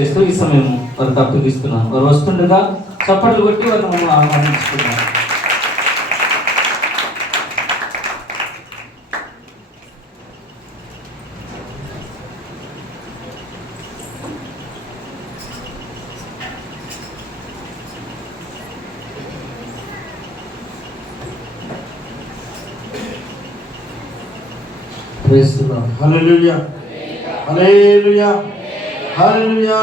చేస్తూ ఈ సమయం వారు తప్పుకిస్తున్నాం. వారు వస్తుండగా చప్పట్లు కొట్టి వారు మమ్మల్ని ఆహ్వానించుకున్నాం. హల్లెలూయా హల్లెలూయా హల్లెలూయా.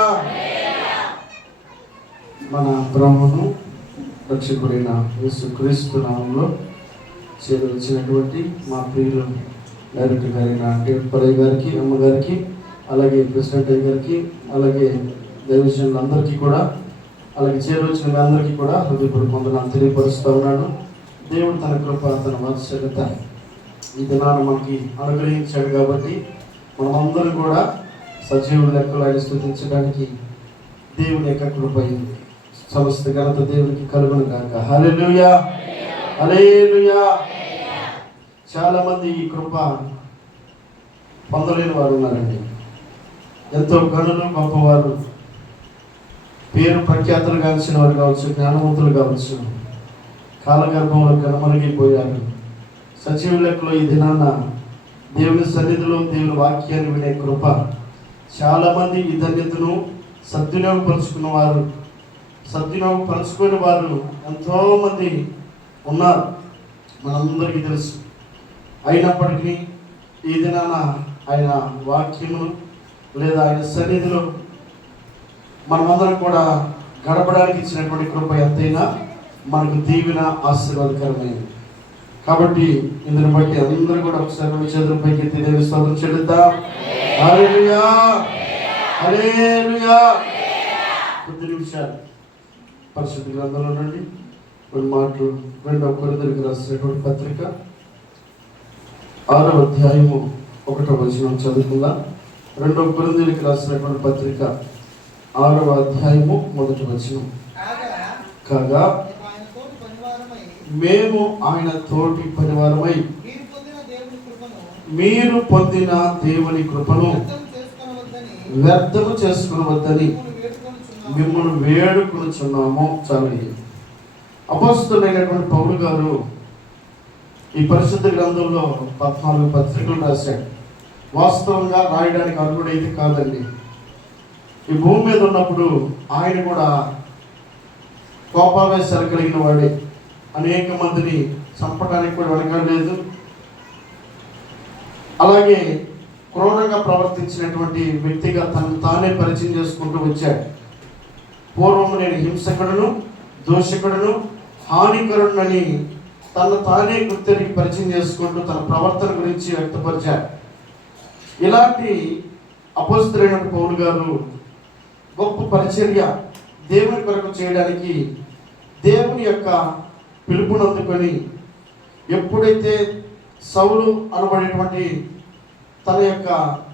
మన ప్రభువును రక్షకుడైన యేసుక్రీస్తు నామములో చేరవచ్చినటువంటి మా ప్రియులు డైరెక్టర్ గారైన పరయ్య గారికి, అమ్మగారికి, అలాగే ప్రెసిడెంట్ అయ్య గారికి, అలాగే దైవజనులందరికీ కూడా, అలాగే చేరవచ్చిన అందరికీ కూడా హృదయపూర్వక వందనాలు తెలియపరుస్తూ ఉన్నాను. దేవుడు తన కృప, తన వాత్సల్యత ఈ దినాన్ని మనకి అనుగ్రహించాడు కాబట్టి మనమందరం కూడా సజీవుల లెక్కలు ఆయన స్తుతించడానికి దేవుని యొక్క కృప అయింది. సమస్త ఘనత దేవునికి కలుగును గాక. హల్లెలూయా హల్లెలూయా. చాలా మంది ఈ కృప పొందలేని వారు ఉన్నారండి. ఎంతో గనులు, గొప్పవారు, పేరు ప్రఖ్యాతులు గాంచిన వారు కావచ్చు, జ్ఞానవంతులు కావచ్చు, కాలగర్భంలో కనుమరుగైపోయారు. సజీవ లెక్కలో ఈ దినాన దేవుని సన్నిధిలో దేవుని వాక్యాన్ని వినే కృప చాలామంది ఈ ధన్యతను సద్వినియోగపరుచుకున్న వారు ఎంతోమంది ఉన్నారు, మనందరికీ తెలుసు. అయినప్పటికీ ఈ దినాన ఆయన వాక్యము లేదా ఆయన సన్నిధిలో మనమందరం కూడా గడపడానికి ఇచ్చినటువంటి కృప ఎంతైనా మనకు దీవెన, ఆశీర్వాదకరమైనది. కాబట్టి ఇందుని బట్టి అందరూ కూడా ఒకసారి చేతులపైకి ఎత్తి దేవుని స్తోత్రం చెల్లిద్దాం. హల్లెలూయా హల్లెలూయా. కొద్ది నిమిషాలు పరిశుద్ధ గ్రంథంలో నుండి కొన్ని మాటలు 2వ కొరింథీయులకు రాసినటువంటి పత్రిక 6వ అధ్యాయము 1వ వచనం చదువుకుందాం. 2వ కొరింథీయులకు రాసినటువంటి పత్రిక 6వ అధ్యాయము 1వ వచనం. కాగా మేము ఆయన తోటి పరివారమై మీరు పొందిన దేవుని కృపను వ్యర్థము చేసుకునవద్దని మిమ్మల్ని వేడుకొనుచున్నాము. చాలా అపోస్తలుడైనటువంటి పౌలు గారు ఈ పరిశుద్ధ గ్రంథంలో 14 పత్రికలు రాశాడు. వాస్తవంగా రాయడానికి అర్హుడైతే కాదండి. ఈ భూమి మీద ఉన్నప్పుడు ఆయన కూడా కోపావేశాలు కలిగిన వాడే. అనేక మందిని చంపడానికి కూడా వెనకాడలేదు. అలాగే క్రూరంగా ప్రవర్తించినటువంటి వ్యక్తిగా తనను తానే పరిచయం చేసుకుంటూ వచ్చాడు. పూర్వం నేను హింసకుడును, దోషకుడును, హానికరుడునని తనను తానే గుర్తిరిగి పరిచయం చేసుకుంటూ తన ప్రవర్తన గురించి వ్యక్తపరిచాడు. ఇలాంటి అపోస్తలుడైన పౌలు గారు గొప్ప పరిచర్య దేవుని కొరకు చేయడానికి దేవుని యొక్క పిలుపునందుకొని ఎప్పుడైతే సౌలు అనబడేటువంటి తన యొక్క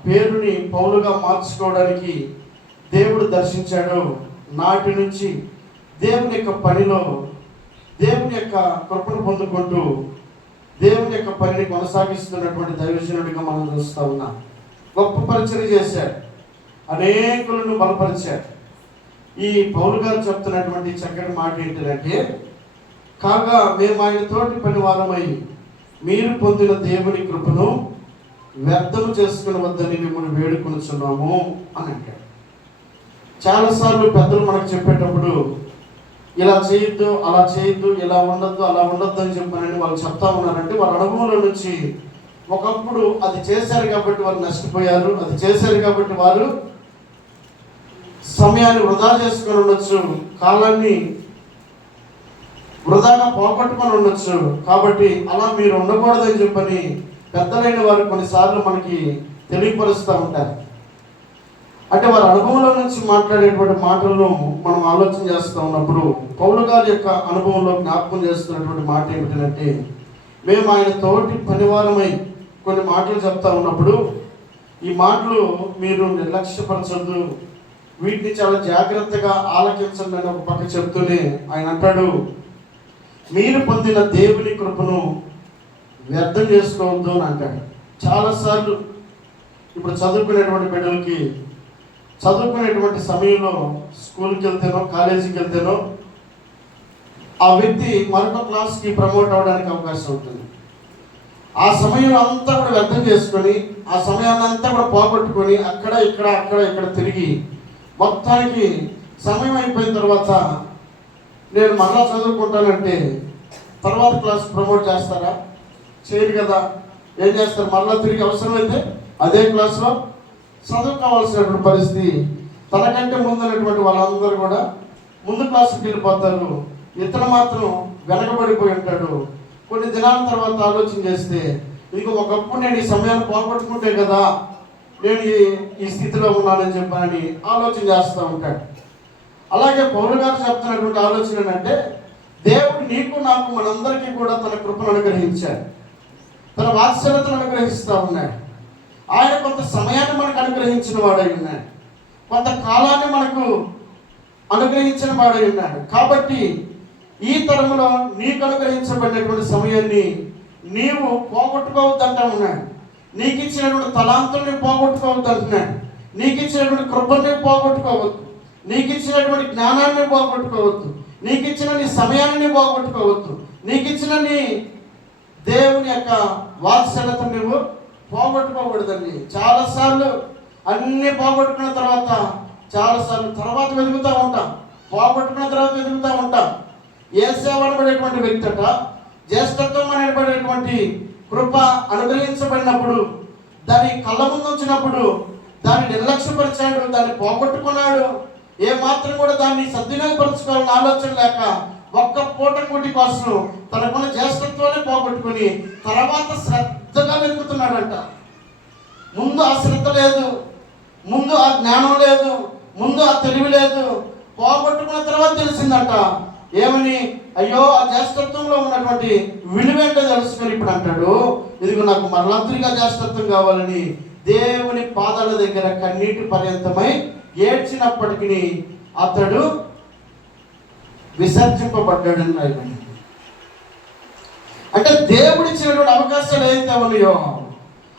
పేరుని పౌలుగా మార్చుకోవడానికి దేవుడు దర్శించాడో నాటి నుంచి దేవుని యొక్క పనిలో దేవుని యొక్క కృపను పొందుకుంటూ దేవుని యొక్క పనిని కొనసాగిస్తున్నటువంటి దైవజనుడిగా మనం చూస్తూ ఉన్నాం. గొప్ప పరిచర్య చేశాడు, అనేకులను బలపరిచాడు. ఈ పౌలు గారు చెప్తున్నటువంటి చక్కటి మాట ఏంటంటే, కాగా మేము ఆయన తోటి పనివారమై మీరు పొందిన దేవుని కృపను వ్యర్థము చేసుకునవద్దని మిమ్మల్ని వేడుకొనుచున్నాము అని అంటాడు. చాలాసార్లు పెద్దలు మనకు చెప్పేటప్పుడు ఇలా చేయొద్దు, అలా చేయొద్దు, ఇలా ఉండొద్దు, అలా ఉండొద్దు అని చెప్పానని వాళ్ళు చెప్తా ఉన్నారంటే వారి అనుభవంలో నుంచి ఒకప్పుడు అది చేశారు కాబట్టి వారు నష్టపోయారు, అది చేశారు కాబట్టి వారు సమయాన్ని వృధా చేసుకొని ఉండొచ్చు, కాలాన్ని వృధాగా పోగొట్టుకొని ఉండొచ్చు. కాబట్టి అలా మీరు ఉండకూడదని చెప్పని పెద్దలైన వారు కొన్నిసార్లు మనకి తెలియపరుస్తూ ఉంటారు. అంటే వారి అనుభవంలో నుంచి మాట్లాడేటువంటి మాటలను మనం ఆలోచన చేస్తూ ఉన్నప్పుడు పౌలు గారి యొక్క అనుభవంలో జ్ఞాపకం చేస్తున్నటువంటి మాట ఏమిటంటే, మేము ఆయన తోటి పనివారమై కొన్ని మాటలు చెప్తా ఉన్నప్పుడు ఈ మాటలు మీరు నిర్లక్ష్యపరచద్దు, వీటిని చాలా జాగ్రత్తగా ఆలకించండి అని ఒక పక్క చెప్తూనే ఆయన అంటాడు, మీరు పొందిన దేవుని కృపను వ్యర్థం చేసుకోవద్దు అని అంటాడు. చాలాసార్లు ఇప్పుడు చదువుకునేటువంటి బిడ్డలకి చదువుకునేటువంటి సమయంలో స్కూల్కి వెళ్తేనో కాలేజీకి వెళ్తేనో ఆ వ్యక్తి మరొక క్లాస్కి ప్రమోట్ అవ్వడానికి అవకాశం ఉంటుంది. ఆ సమయం అంతా కూడా వ్యర్థం చేసుకొని, ఆ సమయాన్ని అంతా కూడా పోగొట్టుకొని అక్కడ ఇక్కడ తిరిగి మొత్తానికి సమయం అయిపోయిన తర్వాత నేను మరలా చదువుకుంటానంటే తర్వాత క్లాస్ ప్రమోట్ చేస్తారా? చేయరు కదా. ఏం చేస్తారు? మరలా తిరిగి అవసరమైతే అదే క్లాస్లో చదువుకోవాల్సినటువంటి పరిస్థితి. తనకంటే ముందున్నటువంటి వాళ్ళందరూ కూడా ముందు క్లాసుకి వెళ్ళిపోతారు, ఇతను మాత్రం వెనకబడిపోయి ఉంటాడు. కొన్ని దినాల తర్వాత ఆలోచన చేస్తే ఇదిగో ఒకప్పుడు నేను ఈ సమయాన్ని పోగొట్టుకుంటే కదా నేను ఈ స్థితిలో ఉన్నానని చెప్పని ఆలోచన చేస్తూ ఉంటాడు. అలాగే పౌలు గారు చెప్తున్నటువంటి ఆలోచన ఏంటంటే, దేవుడు నీకు నాకు మనందరికీ కూడా తన కృపను అనుగ్రహించాడు, తన వాత్సల్యతను అనుగ్రహిస్తూ ఉన్నాడు. ఆయన కొంత సమయాన్ని మనకు అనుగ్రహించిన వాడై ఉన్నాడు, కొంత కాలాన్ని మనకు అనుగ్రహించిన వాడై ఉన్నాడు. కాబట్టి ఈ తరంలో నీకు అనుగ్రహించబడినటువంటి సమయాన్ని నీవు పోగొట్టుకోవద్దు అంటా ఉన్నాడు. నీకు ఇచ్చినటువంటి తలాంతుల్ని పోగొట్టుకోవద్దు అంటున్నాడు. నీకు ఇచ్చినటువంటి కృపని పోగొట్టుకోవద్దు, నీకు ఇచ్చినటువంటి జ్ఞానాన్ని పోగొట్టుకోవద్దు, నీకు ఇచ్చిన నీ సమయాన్ని పోగొట్టుకోవద్దు, నీకు ఇచ్చిన నీ దేవుని యొక్క వాత్సల్యతను నువ్వు పోగొట్టుకోకూడదండి. చాలాసార్లు అన్నీ పోగొట్టుకున్న తర్వాత వెతుకుతూ ఉంటాం, పోగొట్టుకున్న తర్వాత వెతుకుతూ ఉంటాం. యేసేవ అనబడేటువంటి వ్యక్తి అట జ్యేష్ఠత్వం అనబడేటువంటి కృప అనుగ్రహించబడినప్పుడు దాన్ని కళ్ళ ముందు ఉంచినప్పుడు దాన్ని నిర్లక్ష్యపరిచాడు, దాన్ని పోగొట్టుకున్నాడు. ఏ మాత్రం కూడా దాన్ని సద్వినియోగపరచుకోవాలని ఆలోచన లేక ఒక్క పూట కూటి కోసం తనకున్న జ్యేష్ఠత్వాన్ని పోగొట్టుకుని తర్వాత శ్రద్ధగా వెతుకుతున్నాడంట. ముందు ఆ శ్రద్ధ లేదు, ముందు ఆ జ్ఞానం లేదు, ముందు ఆ తెలివి లేదు. పోగొట్టుకున్న తర్వాత తెలిసిందట ఏమని, అయ్యో ఆ జ్యేష్ఠత్వంలో ఉన్నటువంటి విలువేంటో తెలుసుకొని ఇప్పుడు అంటాడు, ఇదిగో నాకు మరలంతరిగా జ్యేష్ఠత్వం కావాలని దేవుని పాదాల దగ్గర కన్నీటి పర్యంతమై ఏడ్చినప్పటికీ అతడు విసర్జింపబడ్డాడని రాయబడింది. అంటే దేవుడు ఇచ్చినటువంటి అవకాశాలు ఏదైతే ఉన్నాయో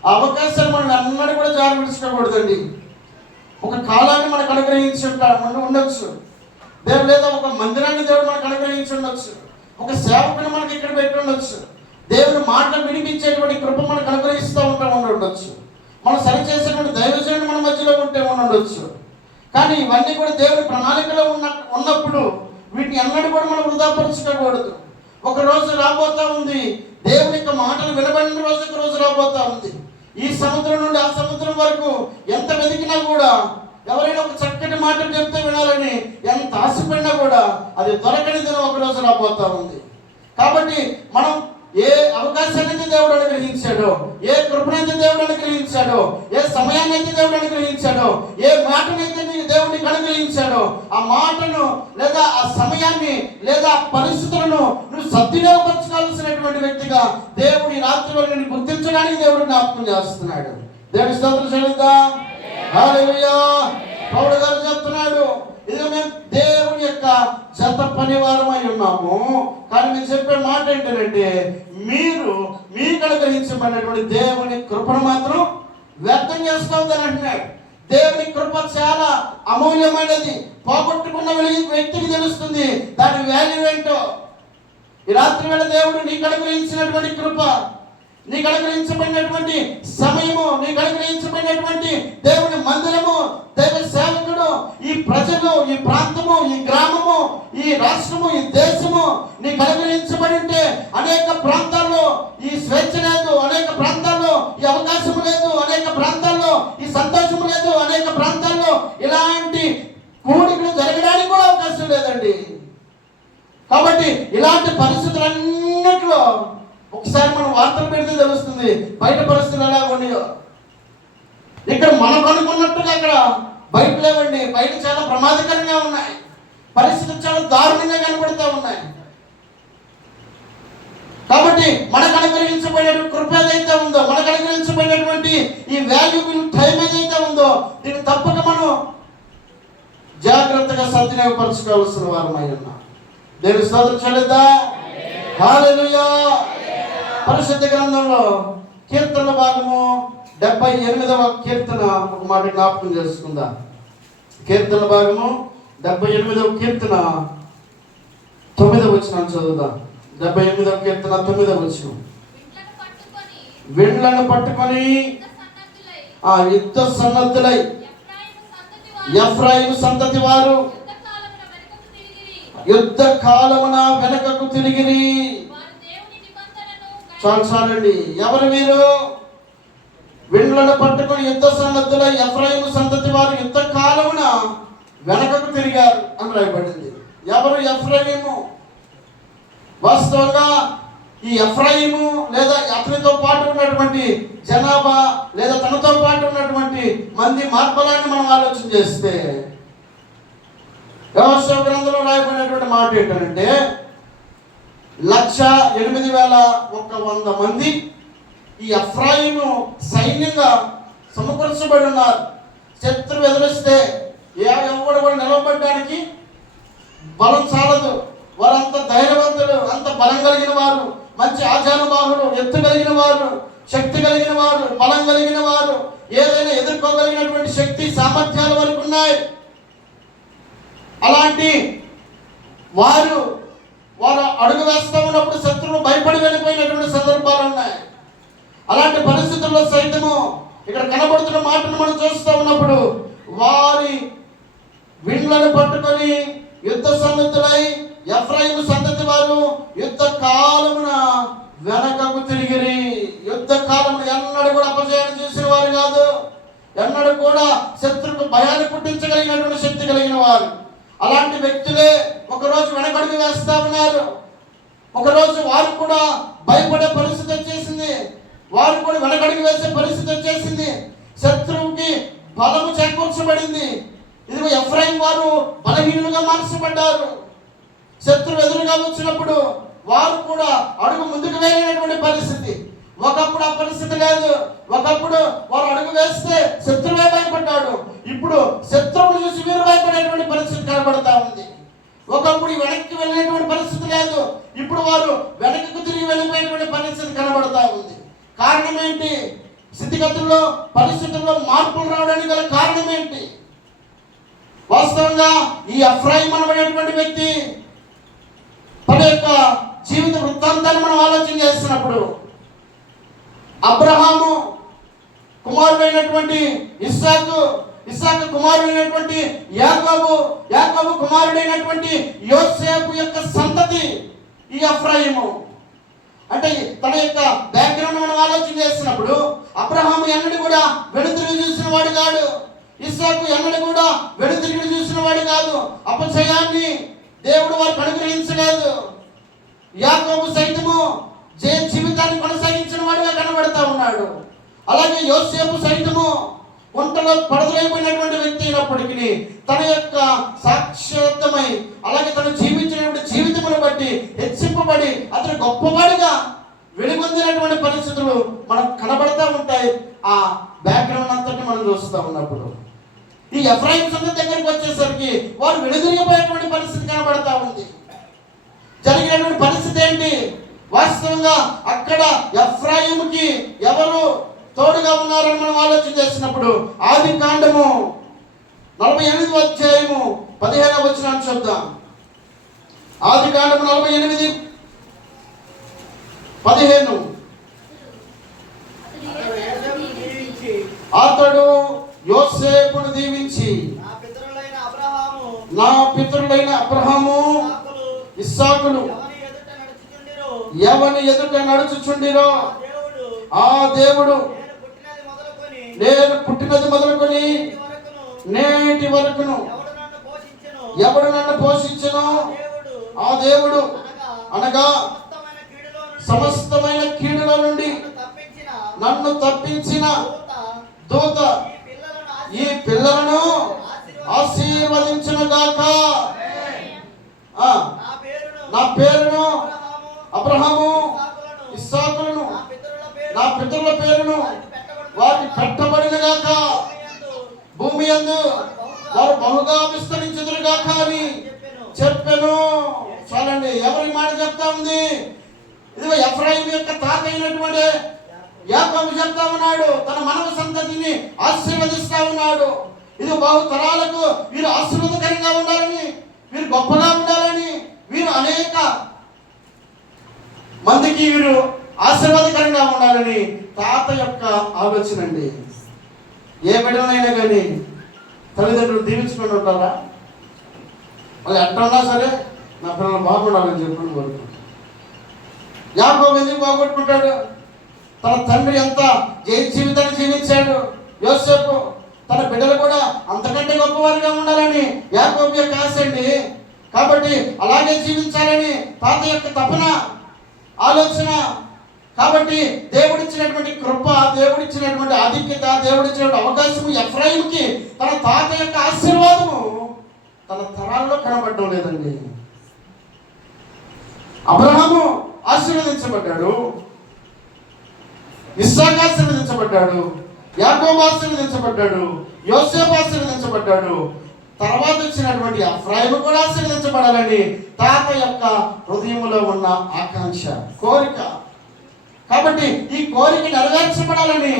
ఆ అవకాశాలు మనం అన్నడూ కూడా జారి విడుచుకోకూడదండి. ఒక కాలాన్ని మనకు అనుగ్రహించి ఉండొచ్చు దేవుడు, లేదా ఒక మందిరాన్ని దేవుడు మనకు అనుగ్రహించి ఉండొచ్చు, ఒక సేవకుని మనకి ఇక్కడ పెట్టి ఉండొచ్చు, దేవుని మాటలు వినిపించేటువంటి కృప మనకు అనుగ్రహిస్తూ ఉండొచ్చు, మనం సరిచేసేటువంటి దైవజనుడు మన మధ్యలో ఉంటే ఉండొచ్చు. కానీ ఇవన్నీ కూడా దేవుని ప్రణాళికలో ఉన్నప్పుడు వీటిని ఎన్నడూ కూడా మనం వృధాపరచుకోకూడదు. ఒక రోజు రాబోతా ఉంది, దేవుని యొక్క మాటలు వినబడిన రోజు ఒక రోజు రాబోతా ఉంది. ఈ సముద్రం నుండి ఆ సముద్రం వరకు ఎంత వెతికినా కూడా ఎవరైనా ఒక చక్కటి మాటలు చెప్తే వినాలని ఎంత ఆశపడినా కూడా అది దొరకని దినం ఒక రోజు రాబోతా ఉంది. కాబట్టి మనం ఏ అవకాశాన్ని దేవుడు అనుగ్రహించాడో, ఏ కృపనైతే దేవుడు అనుగ్రహించాడో, ఏ సమయాన్ని అయితే దేవుడు అనుగ్రహించాడో, ఏ మాటనైతే దేవుడికి అనుగ్రహించాడో ఆ మాటను లేదా ఆ సమయాన్ని లేదా ఆ పరిస్థితులను నువ్వు సద్వినియోగపరచుకోవాల్సినటువంటి వ్యక్తిగా దేవుడి రాత్రి వరకు నిన్ను గుర్తించడానికి దేవుడు జ్ఞాపకం చేస్తున్నాడు. దేవుడి స్తోత్రం చెల్లిద్దాం. హల్లెలూయా. పౌలు గారు చెప్తున్నాడు, ఇది మేము దేవుని యొక్క జత పనివారమై ఉన్నాము. కానీ మీరు చెప్పే మాట ఏంటంటే, మీరు మీకు అనుగ్రహించబడినటువంటి దేవుని కృపను మాత్రం వ్యర్థం చేసుకోవద్దని అంటున్నాడు. దేవుని కృప చాలా అమూల్యమైనది. పోగొట్టుకున్న వ్యక్తికి తెలుస్తుంది దాని వాల్యూ ఏంటో. ఈ రాత్రి వేళ దేవుడు నీకు అనుగ్రహించినటువంటి కృప, నీకు అనుగ్రహించబడినటువంటి సమయము, నీకు అనుగ్రహించబడినటువంటి దేవుని మందిరము, దైవ సేవకుడు, ఈ ప్రజలు, ఈ ప్రాంతము, ఈ గ్రామము, ఈ రాష్ట్రము, ఈ దేశము నీకు అనుగ్రహించబడి ఉంటే అనేక ప్రాంతాల్లో ఈ స్వేచ్ఛ లేదు, అనేక ప్రాంతాల్లో ఈ అవకాశం లేదు, అనేక ప్రాంతాల్లో ఈ సంతోషము లేదు, అనేక ప్రాంతాల్లో ఇలాంటి కూడికలు జరగడానికి కూడా అవకాశం లేదండి. కాబట్టి ఇలాంటి పరిస్థితులన్నిటిలో ఒకసారి మనం వార్తలు పెడితే తెలుస్తుంది బయట పరిస్థితులు ఎలా ఉన్నాయో. ఇక్కడ మనకు అనుకున్నట్టుగా అక్కడ బయట లేవండి. బయట చాలా ప్రమాదకరంగా ఉన్నాయి, పరిస్థితులు చాలా దారుణంగా కనబడుతూ ఉన్నాయి. కాబట్టి మనకు అనుగ్రహించబడే కృప ఏదైతే ఉందో, మనకు అనుగ్రహించబడినటువంటి ఈ వాల్యూబుల్ టైం ఏదైతే ఉందో దీన్ని తప్పక మనం జాగ్రత్తగా సద్వినియోగపరచుకోవాల్సిన వారమై ఉన్నాం. దేవుని స్తోత్రం చెల్లిద్దాం. హల్లెలూయా. పరిశుద్ధ గ్రంథంలో కీర్తనల భాగము 78వ కీర్తన ఒక మాట జ్ఞాపకం చేసుకుందాం. కీర్తన భాగము 78వ కీర్తన 9వ వచనం చదువుదాం. 78వ కీర్తన 9వ వచనం. విండ్లను పట్టుకొని యుద్ధ సన్నద్ధులై ఎఫ్రాయిము సంతతి వారు యుద్ధ కాలమున వెనకకు తిరిగిరి. చాలండి. ఎవరు వీరు? విండ్లను పట్టుకొని యుద్ధ సన్నద్ధులై ఎఫ్రాయిము సంతతి వారు యుద్ధ కాలమున వెనకకు తిరిగారు అని రాయబడింది. ఎవరు ఎఫ్రాయిము? వాస్తవంగా ఈ ఎఫ్రాయిము లేదా అతనితో పాటు ఉన్నటువంటి జనాభా లేదా తనతో పాటు ఉన్నటువంటి మంది మార్బలాన్ని మనం ఆలోచన చేస్తే యెహోషువ గ్రంథంలో రాయబడినటువంటి మాట ఏంటంటే 108,100 మంది ఈ ఎఫ్రాయిము సైన్యంగా సమకూర్చబడి ఉన్నారు. శత్రువు ఎదురిస్తే ఎవడు కూడా నిలవబడడానికి బలం చాలదు. వారంత ధైర్యవంతులు, అంత బలం కలిగిన వారు, మంచి ఆచారబాహులు, ఎత్తు కలిగిన వారు, శక్తి కలిగిన వారు, బలం కలిగిన వారు, ఏదైనా ఎదుర్కోగలిగినటువంటి శక్తి సామర్థ్యాల వరకు ఉన్నాయి. అలాంటి వారు అడుగు వేస్తా ఉన్నప్పుడు శత్రువులు భయపడి వెళ్ళిపోయినటువంటి సందర్భాలు ఉన్నాయి. అలాంటి పరిస్థితుల్లో సైతము ఇక్కడ కనబడుతున్న మాటను మనం చూస్తూ ఉన్నప్పుడు వారి విండ్లను పట్టుకొని యుద్ధ సన్నద్ధులై ఎఫ్రాయిము సంతతి వారు యుద్ధ కాలమున వెనకకు తిరిగిరి. యుద్ధ కాలమున ఎన్నడూ కూడా అపజయాన్ని చేసిన వారు కాదు. ఎన్నడూ కూడా శత్రువుకు భయాన్ని పుట్టించగలిగినటువంటి శక్తి కలిగిన వారు. అలాంటి వ్యక్తులే ఒకరోజు వెనకడుగు వేస్తా ఉన్నారు. ఒకరోజు వారు కూడా భయపడే పరిస్థితి వచ్చేసింది. వారు కూడా వెనకడుగు వేసే పరిస్థితి వచ్చేసింది. శత్రువుకి బలము చేకూర్చబడింది. ఇదిగో ఎఫ్రాయిం వారు బలహీనులుగా మార్చబడ్డారు. శత్రువు ఎదురుగా వచ్చినప్పుడు వారు కూడా అడుగు ముందుకు వేయనటువంటి పరిస్థితి. ఒకప్పుడు ఆ పరిస్థితి లేదు. ఒకప్పుడు వారు అడుగు వేస్తే శత్రువే భయపడ్డాడు. ఇప్పుడు శత్రువును చూసి వీరు భయపడేటువంటి పరిస్థితి కనబడతా ఉంది. ఒకప్పుడు వెనక్కి వెళ్ళేటువంటి పరిస్థితి లేదు. ఇప్పుడు వారు వెనక్కు తిరిగి వెళ్ళిపోయేటువంటి పరిస్థితి కనబడతా ఉంది. కారణం ఏంటి? స్థితిగతుల్లో పరిస్థితుల్లో మార్పులు రావడానికి గల కారణం ఏంటి? వాస్తవంగా ఈ ఎఫ్రాయిం అనబడేటువంటి వ్యక్తి తన యొక్క జీవిత వృత్తాంతాన్ని మనం ఆలోచన చేస్తున్నప్పుడు అబ్రహాము కుమారుడైనటువంటి ఇస్సాకు కుమారుడైనటువంటి యాకోబు కుమారుడైనటువంటి యోసేపు యొక్క సంతతి ఈ ఎఫ్రాయిము. అంటే తన యొక్క బ్యాక్గ్రౌండ్ మనం ఆలోచన చేస్తున్నప్పుడు అబ్రహాము ఎన్నడూ కూడా వెనుతిరిగి చూసిన వాడు కాదు. ఇస్సాకు ఎన్నడూ కూడా వెనుతిరిగి చూసిన వాడు కాదు. అపజయాన్ని దేవుడు వారికి అనుగ్రహించలేదు. యాకోబు సైతము జీవితాన్ని కొనసాగించిన వాడుగా కనబడతా ఉన్నాడు. అలాగే యోసేపు సైతము ఒంటలో పడదలైపోయినటువంటి వ్యక్తి అయినప్పటికీ తన యొక్క సాక్షాత్మై అలాగే తను జీవించినటువంటి జీవితమును బట్టి హెచ్చింపబడి అతను గొప్పవాడిగా వెలుగొందినటువంటి పరిస్థితులు మనకు కనబడతా ఉంటాయి. ఆ బ్యాక్గ్రౌండ్ అంతటి మనం చూస్తూ ఉన్నప్పుడు ఈ ఎఫ్రాయిం సంతతి దగ్గరికి వచ్చేసరికి వారు వెనుదిరిగిపోయేటువంటి పరిస్థితి కనబడతా ఉంది. జరిగినటువంటి పరిస్థితి ఏంటి? వాస్తవంగా అక్కడ ఎఫ్రాయిముకి ఎవరు తోడుగా ఉన్నారని మనం ఆలోచన చేసినప్పుడు ఆదికాండము 48వ అధ్యాయము 15వ వచనం చూద్దాం. ఆదికాండము 48:15 అతడు యోసేపును దీవించి నా పితరులైన అబ్రహాము ఇస్సాకులు ఎవని ఎదుట నడుచుచుండిరో ఆ దేవుడు నేను పుట్టినది మొదలుకొని నేటి వరకును ఎవడు నన్ను పోషించును ఆ దేవుడు అనగా సమస్తమైన కీడుల నుండి నన్ను తప్పించిన దూత ఈ పిల్లలను ఆశీర్వదించును గాక. నా పేరును అబ్రహాము ఇస్సాకులను నా పితరుల పేరును వారికి పెట్టబడిన గాక. భూమి యందు వారు బహుగా విస్తరించుదురు గాక అని చెప్పెను. చాలండి. ఎవరి మాట చెప్తా ఉంది? ఇదిగో ఎఫ్రాయిం యొక్క తాత అయినటువంటి యాకోబు చెప్తా ఉన్నాడు. తన మనవ సంతతిని ఆశీర్వదిస్తా ఉన్నాడు. ఇది బహు తరాలకు వీరు ఆశీర్వాదకరంగా ఉండాలని, వీరు గొప్పగా ఉండాలని, వీరు అనేక మందికి వీరు ఆశీర్వాదకరంగా ఉండాలని తాత యొక్క ఆలోచన అండి. ఏ బిడ్డలైనా కానీ తల్లిదండ్రులు దీవించుకొని ఉంటారా? వాళ్ళు ఎట్లా సరే నా పిల్లలు బాగుండాలని చెప్పి కోరుకుంటారు. యాకోబు ఎందుకు బాగొట్టుకుంటాడు? తన తండ్రి ఎంత జీవితాన్ని జీవించాడు. యోసేపు తన బిడ్డలు కూడా అంతకంటే గొప్పవారిగా ఉండాలని యాకోబు యొక్క ఆశ అండి. కాబట్టి అలాగే జీవించాలని తాత యొక్క తపన, ఆలోచన. కాబట్టి దేవుడిచ్చినటువంటి కృప, దేవుడిచ్చినటువంటి ఆధిక్యత, దేవుడిచ్చినటువంటి అవకాశము ఎఫ్రాయిముకి తన తాత యొక్క ఆశీర్వాదము తన తరాల్లో కనబడడం లేదండి. అబ్రహాము ఆశీర్వదించబడ్డాడు, ఇస్సాకు ఆశీర్వదించబడ్డాడు, యాకోబు ఆశీర్వదించబడ్డాడు, యోసేపు ఆశీర్వదించబడ్డాడు. తర్వాత వచ్చినటువంటి ఎఫ్రాయిము కూడా ఆశీర్వదించబడాలని తాత యొక్క హృదయంలో ఉన్న ఆకాంక్ష, కోరిక. కాబట్టి ఈ కోరిక నెరవేర్చబడాలని,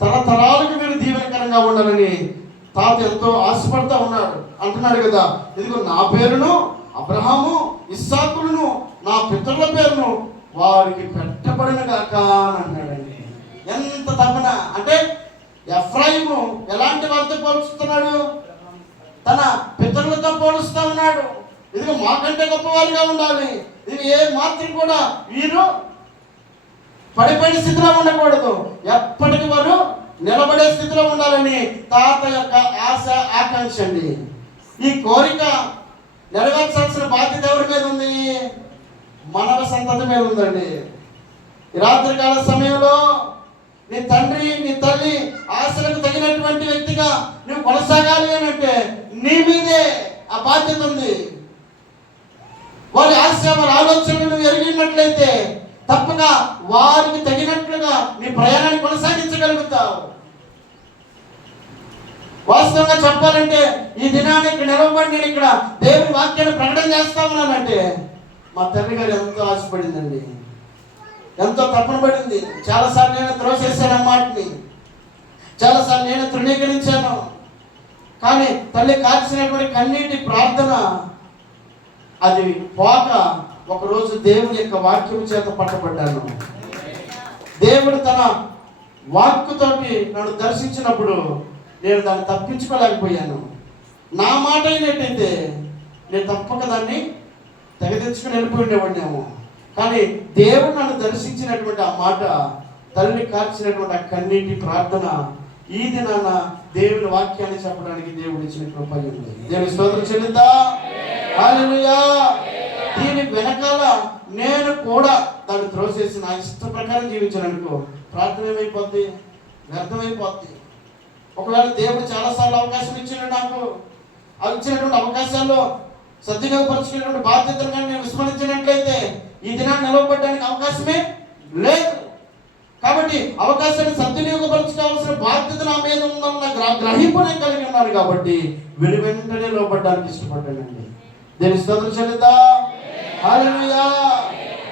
తరతరాలకు మీరు దీవెనకరంగా ఉండాలని తాత ఎంతో ఆశపడతా ఉన్నాడు. అంటున్నాడు కదా, ఇదిగో నా పేరును అబ్రహాము ఇస్సాకులను నా పితరుల పేరును వారికి పెట్టబడిన గాక అని అన్నాడండి. ఎంత తపన అంటే ఎఫ్రాయిము ఎలాంటి వారితో పోల్చుతున్నాడు? తన పితరులతో పోలుస్తూ ఉన్నాడు. ఇది మాకంటే గొప్పవారిగా ఉండాలి, ఇది ఏ మాత్రం కూడా వీరు పడిపోయిన స్థితిలో ఉండకూడదు, ఎప్పటికీ వారు నిలబడే స్థితిలో ఉండాలని తాత యొక్క ఆశ, ఆకాంక్ష అండి. ఈ కోరిక నెరవేర్చాల్సిన బాధ్యత ఎవరి మీద ఉంది? మానవ సంతతి మీద ఉందండి. ఈ రాత్రికాల సమయంలో నీ తండ్రి, నీ తల్లి ఆశలకు తగినటువంటి వ్యక్తిగా నువ్వు కొనసాగాలి అని అంటే నీ మీదే ఆ బాధ్యత ఉంది. వారి ఆశ, వారి ఆలోచనలు నువ్వు ఎరిగినట్లయితే తప్పక వారికి తగినట్లుగా నీ ప్రయాణాన్ని కొనసాగించగలుగుతావు. వాస్తవంగా చెప్పాలంటే ఈ దినాన్ని ఇక్కడ నిలవబడి నేను ఇక్కడ దేవుని వాక్యాన్ని ప్రకటన చేస్తా ఉన్నానంటే మా తల్లి గారు ఎంతో ఆశపడిందండి, ఎంతో తపన పడింది. చాలాసార్లు నేను త్రోసేసాను ఆ మాటని, చాలాసార్లు నేను తృణీకరించాను. కానీ తల్లి కాల్చినటువంటి కన్నీటి ప్రార్థన అది పోక ఒకరోజు దేవుని యొక్క వాక్యం చేత పట్టబడ్డాను. దేవుడు తన వాక్కుతోటి నన్ను దర్శించినప్పుడు నేను దాన్ని తప్పించుకోలేకపోయాను. నా మాట అయినట్టయితే నేను తప్పక దాన్ని తెగదెచ్చుకుని వెళ్ళిపోయి ఉండేవాడినేమో. కానీ దేవుడు నన్ను దర్శించినటువంటి ఆ మాట, తల్లి కార్చినటువంటి ఆ కన్నీటి ప్రార్థన ఈ దినాన దేవుని వాక్యాన్ని చెప్పడానికి దేవుడు ఇచ్చిన కృప ఉంది. దేవుని స్తోత్రం చెల్లిద్దా? హల్లెలూయా. దీని వెనకాల నేను కూడా దాన్ని త్రోసేసి నా ఇష్ట ప్రకారం జీవించాను ప్రార్థన ఏమైపోద్ది? వ్యర్థమైపోద్ది. ఒకవేళ దేవుడు చాలాసార్లు అవకాశం ఇచ్చాడు నాకు, అవి ఇచ్చినటువంటి అవకాశాల్లో సద్వినియోగపరుచుకునేటువంటి బాధ్యతలు కానీ నేను విస్మరించినట్లయితే ఈ దినాన్ని నిలవబడడానికి అవకాశమే లేదు. కాబట్టి అవకాశాన్ని సద్వినియోగపరచుకోవాల్సిన బాధ్యత నా మీద ఉందన్న గ్రహింపు నేను కలిగి ఉన్నాను. కాబట్టి వెంటనే లోబడడానికి ఇష్టపడ్డానండి. దేని స్తోత్రం చెల్లిద్దా? హల్లెలూయా.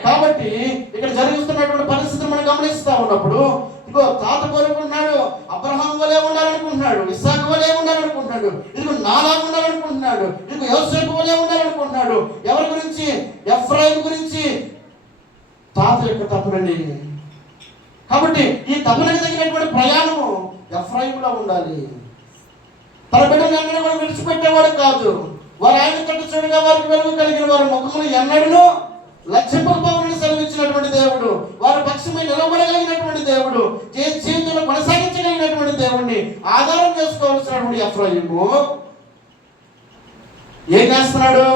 కాబట్టి ఇక్కడ జరుగుతున్నటువంటి పరిస్థితిని మనం గమనిస్తా ఉన్నప్పుడు ఇదిగో తాత కోరుకుంటున్నాడు, అబ్రహాం వలె ఉండాలనుకుంటున్నాడు, ఇస్సాకు వలె ఉండాలనుకుంటున్నాడు, ఇదిగో నాలాగా ఉండాలనుకుంటున్నాడు, ఇదిగో యోసేపు వలె ఉండాలనుకుంటున్నాడు. ఎవరి గురించి? ఎఫ్రాయిము గురించి తాత యొక్క తపనండి. కాబట్టి ఈ తపనకు తగినటువంటి ప్రయాణము ఎఫ్రాయిములో ఉండాలి. తన బిడ్డలు ఎన్నడూ కూడా విడిచిపెట్టేవాడు కాదు. వారు ఆయన తట్టు చూడగా వారికి వెలుగు కలిగిన వారి ముఖములు ఎన్నడూ లక్ష్యపూర్వకమని సెలవిచ్చినటువంటి దేవుడు, వారి పక్షమై నిలబడగలిగినటువంటి దేవుడు, జీవితంలో కొనసాగించగలిగినటువంటి దేవుడిని ఆధారం చేసుకోవాల్సినటువంటి ఎఫ్రాయిము ఏం చేస్తున్నాడు?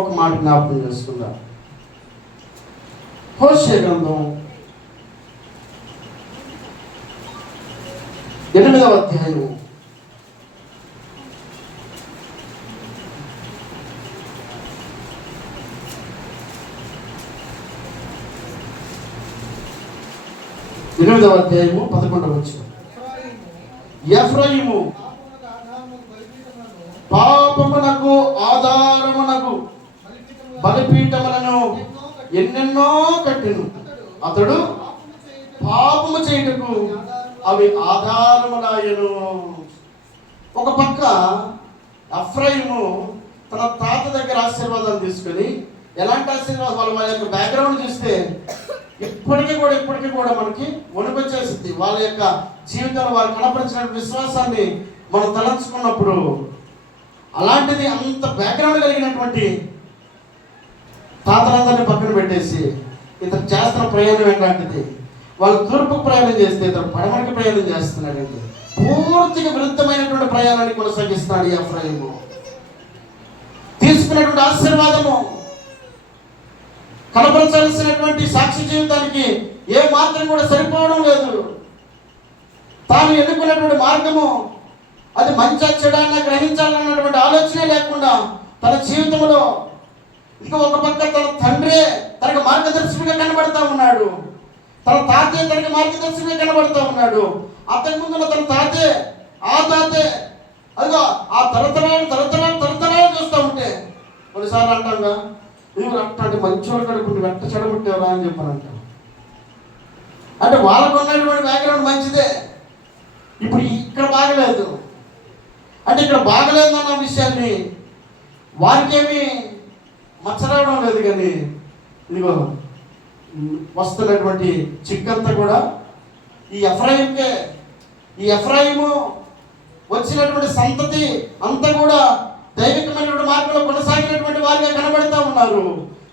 ఒక మాట జ్ఞాపకం చేసుకుందాం. హోషేయ గ్రంథం 8వ అధ్యాయం 8వ అధ్యాయము 11వ వచనం. ఎఫ్రాయిము పాపమునకు ఆధారమునకు బలిపీఠములను ఎన్నెన్నో కట్టెను. అతడు పాపము చేయుటకు అవి ఆధారములాయెను. ఒక పక్క ఎఫ్రాయిము తన తాత దగ్గర ఆశీర్వాదాలు తీసుకొని, ఎలాంటి ఆశీర్వాదం, వాళ్ళ యొక్క బ్యాక్గ్రౌండ్ చూస్తే ఇప్పటికీ కూడా మనకి వణుకొచ్చేసింది. వాళ్ళ యొక్క జీవితంలో వారు కనపరిచిన విశ్వాసాన్ని మనం తలంచుకున్నప్పుడు, అలాంటిది అంత బ్యాక్గ్రౌండ్ కలిగినటువంటి తాతలందరినీ పక్కన పెట్టేసి ఇతను చేస్తున్న ప్రయాణం ఎలాంటిది, వాళ్ళు తూర్పు ప్రయాణం చేస్తే ఇతను పడమరికి ప్రయాణం చేస్తున్నాడండి. పూర్తిగా విరుద్ధమైనటువంటి ప్రయాణాన్ని కొనసాగిస్తున్నాడు ఈ ఎఫ్రాయిము. తీసుకున్నటువంటి ఆశీర్వాదము, కనపరచాల్సినటువంటి సాక్షి జీవితానికి ఏ మాత్రం కూడా సరిపోవడం లేదు. తాను ఎన్నుకున్నటువంటి మార్గము అది మంచి చెడాన్ని గ్రహించాలన్నటువంటి ఆలోచనే లేకుండా తన జీవితంలో ఇంకా ఒక పక్క తన తండ్రే తనకు మార్గదర్శకుడిగా కనబడతా ఉన్నాడు, తన తాతే తనకి మార్గదర్శకుడిగా కనబడతా ఉన్నాడు. అతని ముందున్న తన తాతే, ఆ తాతే, అదిగో ఆ తరతరాలు చూస్తూ ఉంటే కొన్నిసార్లు అంటాంగా, నువ్వు అట్లాంటి మంచోడు కడుపుని వెంట చెడగొట్టేవరా అని చెప్పని అంటాం. అంటే వాళ్ళకు ఉన్నటువంటి బ్యాక్గ్రౌండ్ మంచిదే, ఇప్పుడు ఇక్కడ బాగలేదు. అంటే ఇక్కడ బాగలేదన్న విషయాన్ని వారికేమీ మచ్చరావడం లేదు. కానీ ఇదిగో వస్తున్నటువంటి చిక్కంతా కూడా ఈ ఎఫ్రాయిముకే. ఈ ఎఫ్రాయిము వచ్చినటువంటి సంతతి అంతా కూడా దైవికమైనటువంటి మార్గంలో కొనసాగినటువంటి వారిగా కనబడతా ఉన్నారు.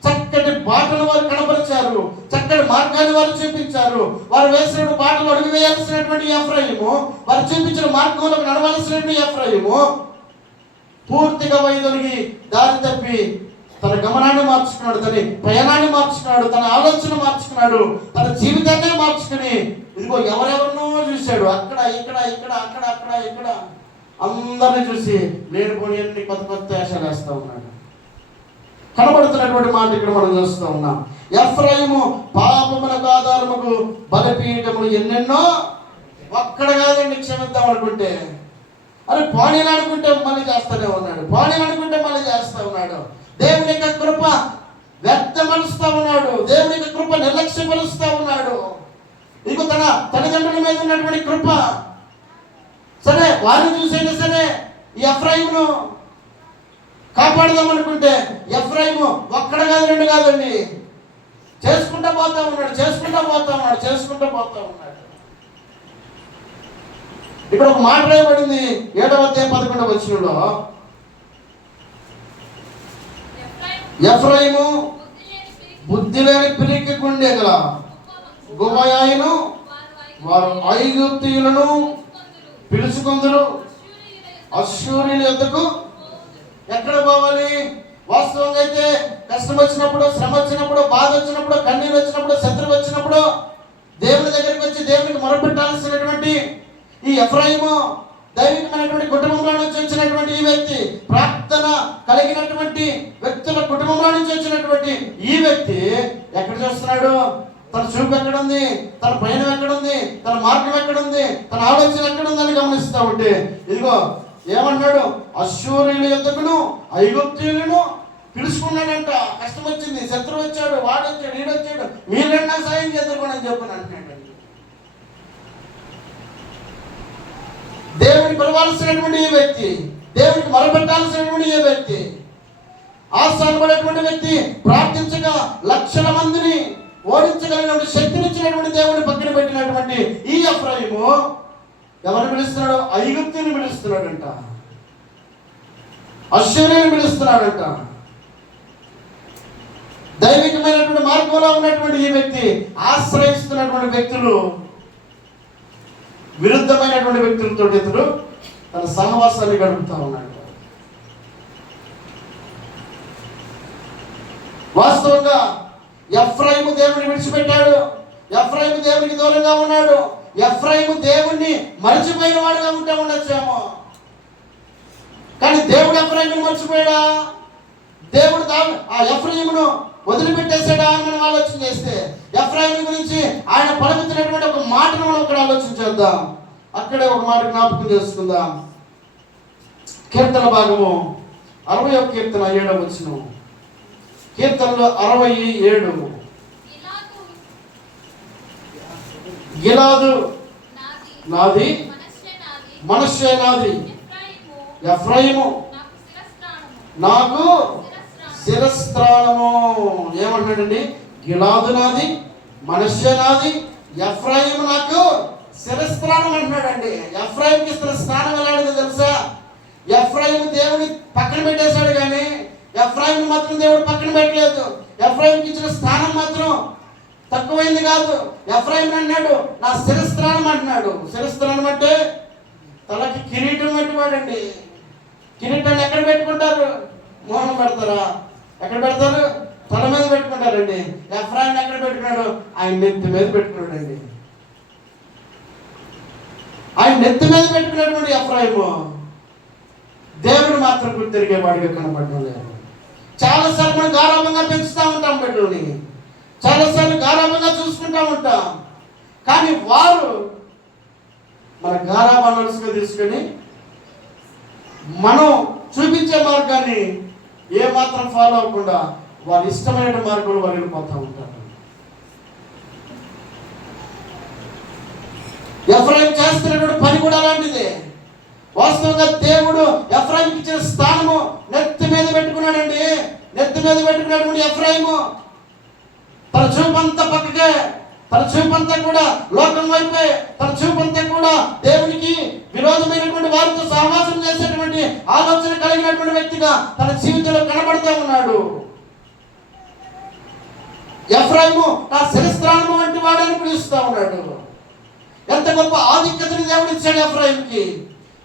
చక్కటి బాటలు వారు కనబరిచారు, చక్కటి మార్గాన్ని వారు చూపించారు. వారు వేసిన బాటలు అడుగు వేయాల్సినటువంటి ఎఫ్రాయిము, వారు చూపించిన మార్గంలో నడవాల్సినటువంటి ఎఫ్రాయిము పూర్తిగా వైదొలిగి దారి తప్పి తన గమనాన్ని మార్చుకున్నాడు, తన ప్రయాణాన్ని మార్చుకున్నాడు, తన ఆలోచన మార్చుకున్నాడు, తన జీవితాన్నే మార్చుకుని ఇదిగో ఎవరెవరినో చూశాడు. అక్కడ ఇక్కడ అందరినీ చూసి లేనిపోని అన్ని కొత్త వేషాలు వేస్తూ ఉన్నాడు. కనబడుతున్నటువంటి మాట ఇక్కడ మనం చూస్తూ ఉన్నాం. ఎఫ్రాయిము పాపములకు ఆధారముకు బలిపీఠములు ఎన్నెన్నో, ఒక్కడ కాదండి క్షమిద్దాం అనుకుంటే, అరే పాణీలు అనుకుంటే మళ్ళీ చేస్తూనే ఉన్నాడు, పాణీలు అనుకుంటే మళ్ళీ చేస్తూ ఉన్నాడు. దేవుని యొక్క కృప వ్యర్థమరుస్తూ ఉన్నాడు, దేవుని యొక్క కృప నిర్లక్ష్యపరుస్తూ ఉన్నాడు. ఇక తన తల్లిదండ్రుల మీద ఉన్నటువంటి కృప సరే వారిని చూసైనా సరే ఈ ఎఫ్రాయిమును కాపాడదాం అనుకుంటే ఎఫ్రాయిము ఒక్కడ కాదు రెండు కాదండి, చేసుకుంటా పోతా ఉన్నాడు. ఇక్కడ ఒక మాట రాయబడింది 7వ అధ్యాయం 11వ వచనంలో, ఎఫ్రాయిము బుద్ధి లేని పిరికి గుండె గల గుబయాయిను, వారు ఐగుప్తీయులను పిలుచుకొందురు, అశ్షూరీయుల యొద్దకు. ఎక్కడ పోవాలి? వాస్తవంగా అయితే కష్టం వచ్చినప్పుడు, శ్రమ వచ్చినప్పుడు, బాధ వచ్చినప్పుడు, కన్నీరు వచ్చినప్పుడు, శత్రువు వచ్చినప్పుడు దేవుని దగ్గరికి వచ్చి దేవునికి మొరపెట్టాల్సినటువంటి ఈ ఎఫ్రాయిము దైవికమైనటువంటి కుటుంబంలో నుంచి వచ్చినటువంటి ఈ వ్యక్తి, ప్రార్థన కలిగినటువంటి వ్యక్తుల కుటుంబంలో నుంచి వచ్చినటువంటి ఈ వ్యక్తి ఎక్కడ చూస్తున్నాడు? తన చూపు ఎక్కడుంది, తన ప్రయాణం ఎక్కడుంది, తన మార్గం ఎక్కడుంది, తన ఆలోచన ఎక్కడుందని గమనిస్తూ ఉంటే ఇదిగో ఏమన్నాడు? అశ్షూరీయుల యొద్దకును ఐగుప్తీయులను పిలుచుకున్నాడంట. కష్టం వచ్చింది, శత్రువు వచ్చాడు, వాడు వచ్చాడు, ఈడొచ్చాడు, మీరన్నా సాయం చేద్దామని చెప్పని అంటున్నాడు. దేవుని పిలవాల్సినటువంటి ఈ వ్యక్తి, దేవునికి మొరపెట్టాల్సినటువంటి ఈ వ్యక్తి, ఆస్థానపడేటువంటి వ్యక్తి, ప్రార్థించగా లక్షల మందిని ఓడించగలిగినటువంటి శక్తినిచ్చినటువంటి దేవుని పక్కన పెట్టినటువంటి ఈ ఎఫ్రాయిము ఎవరిని పిలుస్తున్నాడు? ఐగుప్తుని పిలుస్తున్నాడంట, అశ్షూరీయుని పిలుస్తున్నాడంట. దైవికమైనటువంటి మార్గంలో ఉన్నటువంటి ఈ వ్యక్తి ఆశ్రయిస్తున్నటువంటి వ్యక్తులు విరుద్ధమైనటువంటి వ్యక్తులతో ఇతడు తన సహవాసాన్ని గడుపుతా ఉన్నాడు. వాస్తవంగా ఎఫ్రాయిము దేవుని విడిచిపెట్టాడు, ఎఫ్రాయిము దేవునికి దూరంగా ఉన్నాడు, ఎఫ్రాయిము దేవుణ్ణి మర్చిపోయిన వాడుగా ఉంటే ఉండొచ్చేమో. కానీ దేవుడు ఎఫ్రాయిమును మర్చిపోయాడా? దేవుడు ఆ ఎఫ్రాయిమును వదిలిపెట్టేశాడా అని మనం ఆలోచన చేస్తే ఎఫ్రాయిము గురించి ఆయన పలుకుతున్నటువంటి ఒక మాటను మనం ఇక్కడ ఆలోచన చేద్దాం. అక్కడే ఒక మాట జ్ఞాపకం చేసుకుందాం. కీర్తన భాగము 61 కీర్తన 7వ వచనం. కీర్తనలో 67. గిలాదు నాది, మనష్షే నాది, ఎఫ్రాయిము నాకు శిరస్త్రాణము. ఏమంటున్నాడండి? గిలాదు నాది, మనష్య నాది, ఎఫ్రాయిము నాకు శిరస్త్రాణం అంటున్నాడండి. ఎఫ్రాయింకి ఇస్తున్న స్థానం ఎలాంటిదో తెలుసా? ఎఫ్రాయిము దేవుని పక్కన పెట్టేశాడు, కానీ ఎఫ్రాయిం మాత్రం దేవుడు పక్కన పెట్టలేదు. ఎఫ్రాయింకి ఇచ్చిన స్థానం మాత్రం తక్కువైంది కాదు. ఎఫ్రాయిం అన్నాడు నా శిరస్త్రాణం అంటున్నాడు. శిరస్త్రాణం అంటే తలకి కిరీటం పెట్టుకోడండి. కిరీటాన్ని ఎక్కడ పెట్టుకుంటారు? మోహనం పెడతారా? ఎక్కడ పెడతారు? తల మీద పెట్టుకుంటారండి. ఎఫ్రాయిం ఎక్కడ పెట్టుకున్నాడు? ఆయన నెత్తి మీద పెట్టుకున్నాడండి. ఆయన నెత్తి మీద పెట్టుకున్నటువంటి ఎఫ్రాయిము దేవుడు మాత్రం గుర్తిరిగేవాడిగా కనపడడం లేదు. చాలాసార్లు మనం గారాబంగా పెంచుతూ ఉంటాం బిడ్డల్ని, చాలాసార్లు గారాబంగా చూసుకుంటూ ఉంటాం. కానీ వారు మన గారాబాన్ని అలసుగా తీసుకొని మనం చూపించే మార్గాన్ని ఏమాత్రం ఫాలో అవ్వకుండా వారి ఇష్టమైన మార్గంలో వారు వెళ్ళిపోతూ ఉంటారు. ఎఫ్రాయిం చేస్తున్నటువంటి పని కూడా అలాంటిదే. వాస్తవంగా దేవుడు ఎఫ్రాయింకి ఇచ్చిన స్థానము నెత్తి మీద పెట్టుకున్నాడండి. నెత్తి మీద పెట్టుకున్నటువంటి ఎఫ్రాయిము తన చూపంతా పక్కకే, తన చూపంతా కూడా లోకం వైపే, తన చూపంతా కూడా దేవునికి విరోధమైనటువంటి వారితో సహవాసం చేసేటువంటి ఆలోచన కలిగినటువంటి వ్యక్తిగా తన జీవితంలో కనబడుతూ ఉన్నాడు. ఎఫ్రాయిము నా శిరస్త్రాణము వంటి వాడని పిలుస్తూ ఉన్నాడు. ఎంత గొప్ప ఆధిక్యతని దేవుడు ఇచ్చాడు ఎఫ్రాయింకి.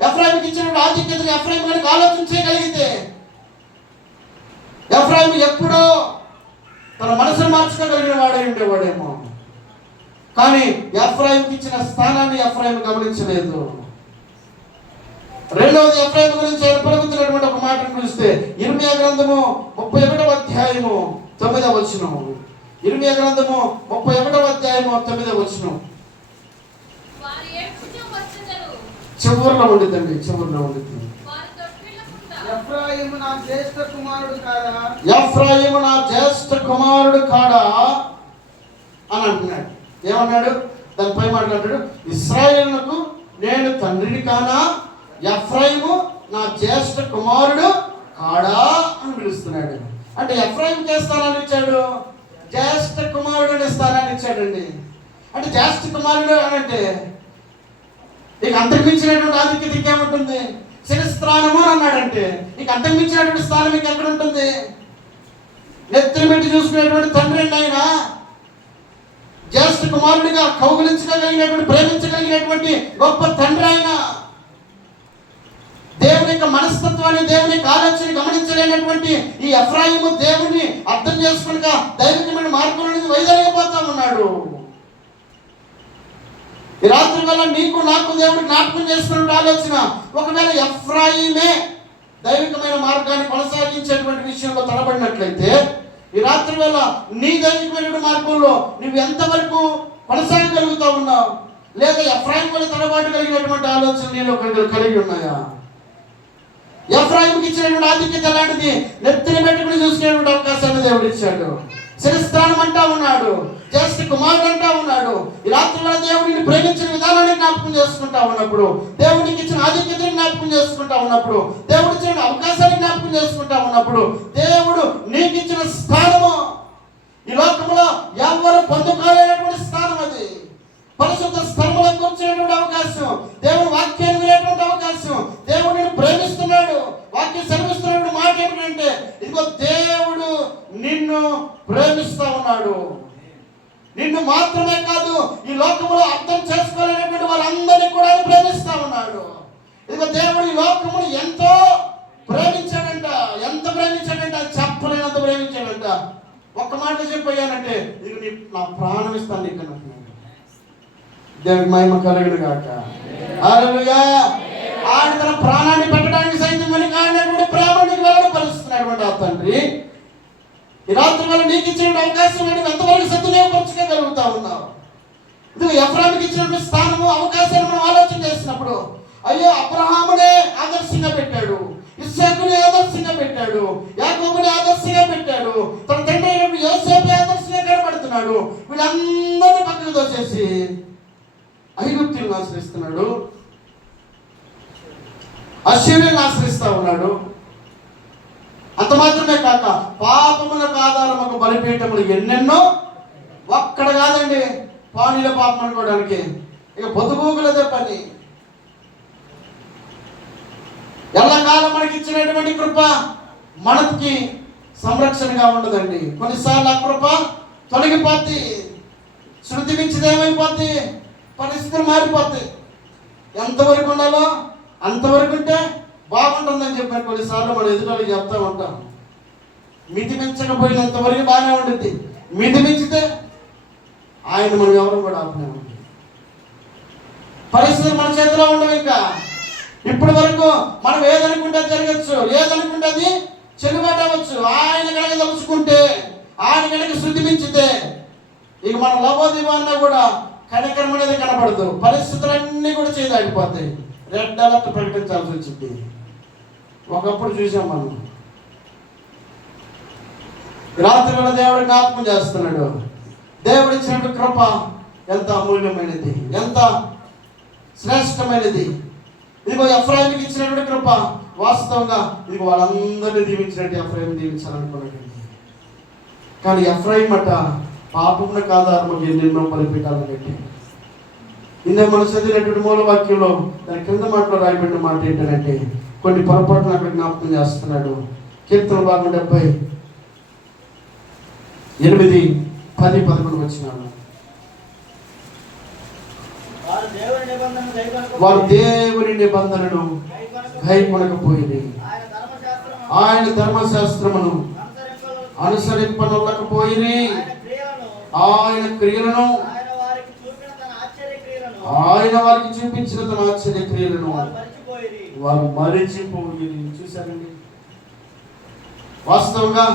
ఎఫ్రాయింకి ఇచ్చినటువంటి ఆధిక్యతని ఎఫ్రాయిం కనుక ఆలోచన చేయగలిగితే ఎఫ్రాయిం ఎప్పుడో తన మనసును మార్చుకోగలిగిన వాడే ఉండేవాడేమో. కానీ ఎఫ్రాయింకి ఇచ్చిన స్థానాన్ని ఎఫ్రాయిం గమనించలేదు. రెండవది ఎఫ్రాయిం గురించి ఆయన పలుకుతున్నటువంటి ఒక మాటను చూస్తే ఇర్మియా గ్రంథము 31వ అధ్యాయము 9వ వచనం. ఇర్మియా గ్రంథము 31వ అధ్యాయము 9వ వచనం. చివరిలో ఉండిద్దండి, చివరిలో ఉండిద్ది. ఎఫ్రాయిము నా జ్యేష్ఠ కుమారుడు కాడా, ఎఫ్రాయిము నా జ్యేష్ఠ కుమారుడు కాడా అని అంటున్నాడు. ఏమన్నాడు? దానిపై మాట్లాడాడు, ఇశ్రాయేలునకు నేను తండ్రిని కానా, ఎఫ్రాయిము నా జ్యేష్ఠ కుమారుడు కాడా అని పిలుస్తున్నాడు. అంటే ఎఫ్రాయింకి ఏ స్థానాన్ని ఇచ్చాడు? జ్యేష్ఠ కుమారుడు అనే స్థానాన్ని ఇచ్చాడండి. అంటే జ్యేష్ఠ కుమారుడు అని అంటే నీకు అంతర్మించినటువంటి ఆధిక్యత ఇంకేముంటుంది? శిరస్త్రాణము అని అన్నాడంటే నీకు అంతర్మించినటువంటి స్థానం మీకు ఎక్కడ ఉంటుంది? నెత్తిని పెట్టి చూసుకునేటువంటి తండ్రి అండి ఆయన. జ్యేష్ఠ కుమారుడిగా కౌగులించగలిగినటువంటి, ప్రేమించగలిగినటువంటి గొప్ప తండ్రి ఆయన. దేవుని యొక్క మనస్తత్వాన్ని, దేవుని యొక్క ఆలోచన గమనించలేనటువంటి ఈ ఎఫ్రాయిము దేవుని అర్థం చేసుకుని దైవికమైన మార్గం నుంచి వైదొలిగిపోతా ఉన్నాడు. ఈ రాత్రి వల్ల నీకు నాకు దేవుడు జ్ఞాపకం చేసుకున్న ఆలోచన, ఒకవేళ ఎఫ్రాయిమే దైవికమైన మార్గాన్ని కొనసాగించేటువంటి విషయంలో తడబడినట్లయితే ఈ రాత్రి వల్ల నీ దైవికమైన మార్గంలో నువ్వు ఎంతవరకు కొనసాగగలుగుతా ఉన్నావు? లేదా ఎఫ్రాయిం వల్ల తడబాటు కలిగినటువంటి ఆలోచన నీలో కలిగి ఉన్నాయా? ఎఫ్రాయింకి ఇచ్చినటువంటి ఆధిక్యత అలాంటిది. నెత్తిని పెట్టుకుని చూసుకునేటువంటి అవకాశాన్ని దేవుడు ఇచ్చాడు. శిరస్త్రాణం అంటా ఉన్నాడు, జ్యేష్ఠ కుమారుడు అంటా ఉన్నాడు. ఈ రాత్రిలో దేవుడిని ప్రేమించిన విధానాన్ని జ్ఞాపకం చేసుకుంటా ఉన్నప్పుడు, దేవుడికి ఇచ్చిన ఆధిక్యతని జ్ఞాపకం చేసుకుంటా ఉన్నప్పుడు, దేవుడు ఇచ్చిన అవకాశాన్ని జ్ఞాపకం చేసుకుంటా ఉన్నప్పుడు, దేవుడు నీకు ఇచ్చిన స్థానము ఈ లోకంలో ఎవరు పొందుకోలేనటువంటి స్థానం. అది పరిశుద్ధ స్థలంలో కూర్చునేటువంటి అవకాశం, దేవుడు వాక్యాన్ని వినేటువంటి అవకాశం. దేవుడిని ప్రేమిస్తున్నాడు. వాక్యం సెలవిస్తున్నటువంటి మాట ఏమిటంటే, ఇదిగో దేవుడు నిన్ను ప్రేమిస్తా ఉన్నాడు. నిన్ను మాత్రమే కాదు, ఈ లోకంలో అర్థం చేసుకోలేనటువంటి వాళ్ళందరినీ కూడా ప్రేమిస్తా ఉన్నాడు. ఇదిగో దేవుడు ఈ లోకమును ఎంతో ప్రేమించాడంట. ఎంత ప్రేమించాడంట? చెప్పలేనంత ప్రేమించాడంట. ఒక్క మాట చెప్పానంటే, ఇది నా ప్రాణం ఇస్తాను నీకు అంటున్నాడు. దేవుడి మహిమ కలుగును గాక. హల్లెలూయా. ఆయన తన ప్రాణాన్ని పెట్టడానికి సైతం వెనుకాడినటువంటి ప్రేమని వెల్లడిపరుస్తున్నాడు ఆ తండ్రి. ఈ రాత్రి వల్ల నీకు ఇచ్చిన అవకాశం నువ్వు ఎంతవరకు సద్వినియోగపరచుకోగలుగుతా ఉన్నావు? ఇది ఎఫ్రాయిముకి ఇచ్చినటువంటి స్థానము, అవకాశాలు మనం ఆలోచన చేసినప్పుడు, అయ్యో అబ్రహామునే ఆదర్శంగా పెట్టాడు, ఇస్సాకుని ఆదర్శంగా పెట్టాడు, యాకోబుని ఆదర్శంగా పెట్టాడు, తన తండ్రి అయినప్పుడు యోసేపుని ఆదర్శంగా కనబడుతున్నాడు. వీళ్ళందరినీ పక్కకు దోచేసి ఐగుప్తులను ఆశ్రయిస్తున్నాడు. అశ్షూరుని ఆశ్రయిస్తా ఉన్నాడు. అంత మాత్రమే కాక పాపములకు ఆధారముకు బలిపీఠములు ఎన్నెన్నో, ఒక్కడ కాదండి పానీల పాపం అనుకోవడానికి, ఇక పొద్దుగూకులదే పని. ఎల్లకాలం మనకి ఇచ్చినటువంటి కృప మనకి సంరక్షణగా ఉండదండి. కొన్నిసార్లు ఆ కృప తొలగిపోద్ది, శృతి మించిది ఏమైపోద్ది, పరిస్థితులు మారిపోతాయి. ఎంతవరకు ఉండాలో అంతవరకు ఉంటే బాగుంటుందని చెప్పాను. కొన్నిసార్లు మనం ఎదుటి చెప్తా ఉంటాం, మితి మించకపోయినంత వరకు బాగానే ఉంటుంది, మితి మించితే ఆయన మనం ఎవరు కూడా ఆపలేము. పరిస్థితులు మన చేతిలో ఉండవు. ఇంకా ఇప్పటి వరకు మనం ఏదనుకుంటే జరగచ్చు, ఏదనుకుంటే అది చెల్లుబాటు అవ్వచ్చు. ఆయన కనుక తలుచుకుంటే, ఆయన కనుక శృతి మించితే ఇక మన లవోదివాన్నా కూడా కనికరం అనేది కనపడదు. పరిస్థితులన్నీ కూడా చేయదాడిపోతాయి. రెడ్ అలర్ట్ ప్రకటించాల్సి వచ్చింది. ఒకప్పుడు చూసాం మనం. రాత్రి కూడా దేవుడు జ్ఞాపకం చేస్తున్నాడు. దేవుడు ఇచ్చినటువంటి కృప ఎంత అమూల్యమైనది, ఎంత శ్రేష్టమైనది. ఇదిగో ఎఫ్రాయిముకి ఇచ్చినటువంటి కృప వాస్తవంగా ఇదిగో వాళ్ళందరినీ దీవించినట్టు ఎఫ్రాయిం దీవించాలనుకున్నాడు. కానీ ఎఫ్రాయిం అట పాపమునకు ఆధారము ఎన్నెన్నో బలిపీఠాలను పెట్టి. ఇందులో మనం చదివినటువంటి మూలవాక్యంలో దాని కింద మాటలో రాయబడిన మాట ఏంటంటే కొన్ని పొరపాటును అక్కడ జ్ఞాపకం చేస్తున్నాడు. కీర్తన భాగం 78, 10, 11 వచ్చినాడు. వారు దేవుని నిబంధనను గైకొనకపోయింది, ఆయన ధర్మశాస్త్రమును అనుసరింపనొల్లకపోయిరి, ఆయన క్రియలను, ఆయన వారికి చూపించిన తన ఆశ్చర్య క్రియలను వారు మరిచిపోయి. చూశారండి, వాస్తవంగా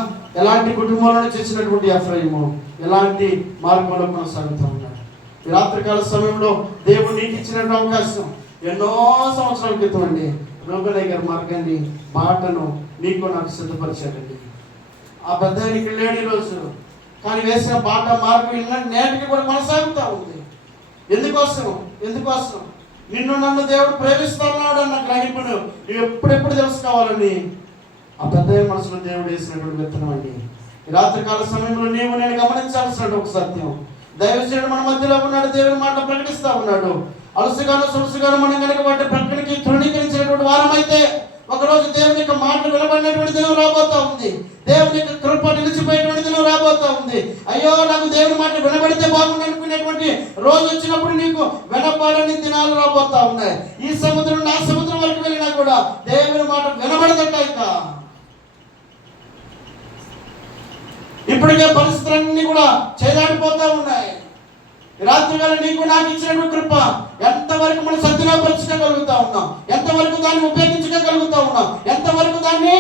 ఎలాంటి కుటుంబంలో చేసినటువంటి ఎఫ్రాయిము ఎలాంటి మార్గంలో కొనసాగుతూ ఉన్నాడు. ఈ రాత్రికాల సమయంలో దేవుడు నీకు ఇచ్చినటువంటి అవకాశం ఎన్నో సంవత్సరాల క్రితం అండి రూబేనయ్య గారి మార్గాన్ని, బాటను నీకు నాకు సిద్ధపరిచాడండి. ఆ పెద్ద ఆయనకి లేని రోజు, కానీ వేసిన బాట మార్గం నేటికి కూడా కొనసాగుతూ ఉంది. ఎందుకోసం నిన్ను నన్ను దేవుడు ప్రేమిస్తున్నాడు అన్న గ్రహింపును నువ్వు ఎప్పుడెప్పుడు తెలుసుకోవాలని ఆ పెద్ద మనసులో దేవుడు వేసినటువంటి విత్తనం అండి. ఈ రాత్రికాల సమయంలో నీవు నేను గమనించాల్సిన ఒక సత్యం, దైవజనుడు మన మధ్యలో ఉన్నాడు, దేవుని మాట ప్రకటిస్తూ ఉన్నాడు. అలసుగాను సొలుసుగాను మనం కనుక వాటి ప్రకృతికి తృణీకరించినటువంటి వారమైతే ఒకరోజు దేవుని యొక్క మాటలు వినబడినటువంటి దినం రాబోతా ఉంది. దేవుని యొక్క కృప నిలిచిపోయేటువంటి దినం రాబోతా ఉంది. అయ్యో నాకు దేవుని మాట వినబడితే బాగుంది అనుకునేటువంటి రోజు వచ్చినప్పుడు నీకు వినబడని దినాలు రాబోతా ఉన్నాయి. ఈ సముద్రం నా సముద్రం వరకు వెళ్ళినా కూడా దేవుని మాట వినబడదట. ఇంకా ఇప్పటికే పరిస్థితులన్నీ కూడా చేదాడిపోతా ఉన్నాయి. రాత్రివేళ నీకు నాకు ఇచ్చినటువంటి కృప ఎంతవరకు మనం సద్వినియోగపరచుకోగలుగుతా ఉన్నాం, ఎంతవరకు దాన్ని ఉపయోగించుకోగలుగుతా ఉన్నాం, ఎంతవరకు దాన్ని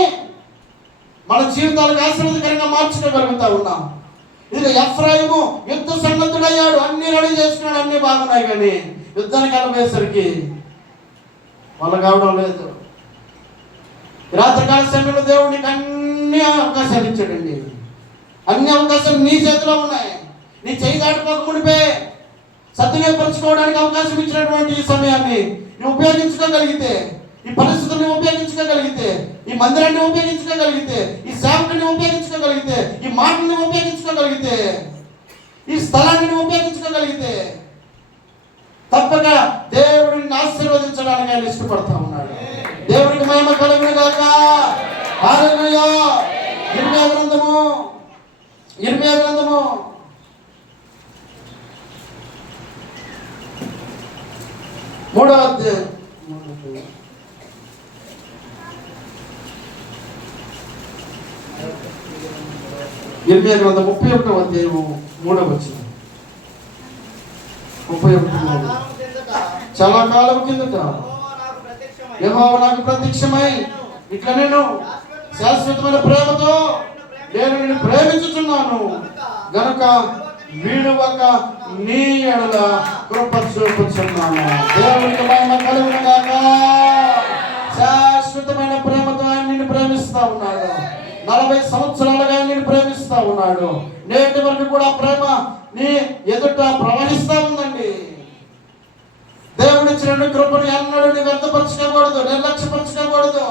మన జీవితాలకు ఆశీర్వాదకరంగా మార్చుకోగలుగుతా ఉన్నాం. ఇది ఎఫ్రాయిము యుద్ధ సన్నద్ధుడయ్యాడు, అన్ని రెడీ చేసుకున్నాడు, అన్ని బాగున్నాయి, కానీ యుద్ధానికి వెళ్ళబోయేసరికి వాళ్ళు కావడం లేదు. రాత్రికాల సమయంలో దేవుడు నీకు అన్ని అవకాశాలు ఇచ్చాడండి. అన్ని అవకాశాలు నీ చేతిలో ఉన్నాయి. నీ చేయి దాటిపోక మునిపే సద్వినియోగపరచుకోవడానికి అవకాశం ఇచ్చినటువంటి ఈ సమయాన్ని నువ్వు ఉపయోగించుకోగలిగితే, ఈ పరిస్థితులను ఉపయోగించుకోగలిగితే, ఈ మందిరాన్ని ఉపయోగించుకోగలిగితే, ఈ సేవకుని ఉపయోగించుకోగలిగితే, ఈ మాటలను ఉపయోగించుకోగలిగితే, ఈ స్థలాన్ని ఉపయోగించుకోగలిగితే తప్పక దేవుడిని ఆశీర్వదించడానికి ఆయన ఇష్టపడతా ఉన్నాడు. దేవుడికి మహిమ కలుగును గాక. హల్లెలూయా. ఇర్మీయా గ్రంథము 3వ అధ్యాయం 31వ అధ్యాయము 3వ వచనం. 31 చాలా కాలం కిందట యెహోవా నాకు ప్రత్యక్షమై ఇట్లా నేను శాశ్వతమైన ప్రేమతో నేను నిన్ను ప్రేమించుచున్నాను గనుక వీడువక నీ ఎడల కృప చూపుచున్నాను. దేవునికి మహిమ కలుగును గాక. శాశ్వతమైన ప్రేమతో ఆయన నిన్ను ప్రేమిస్తా ఉన్నాడు. 40 సంవత్సరాలుగా నిన్ను ప్రేమిస్తా ఉన్నాడు. నేటి వరకు కూడా ప్రేమ నీ ఎదుట ప్రవహిస్తా ఉందండి. దేవుడి ఇచ్చిన కృపను ఎన్నడూ నువ్వు వ్యర్థపరచుకోకూడదు, నిర్లక్ష్యపరచుకోకూడదు.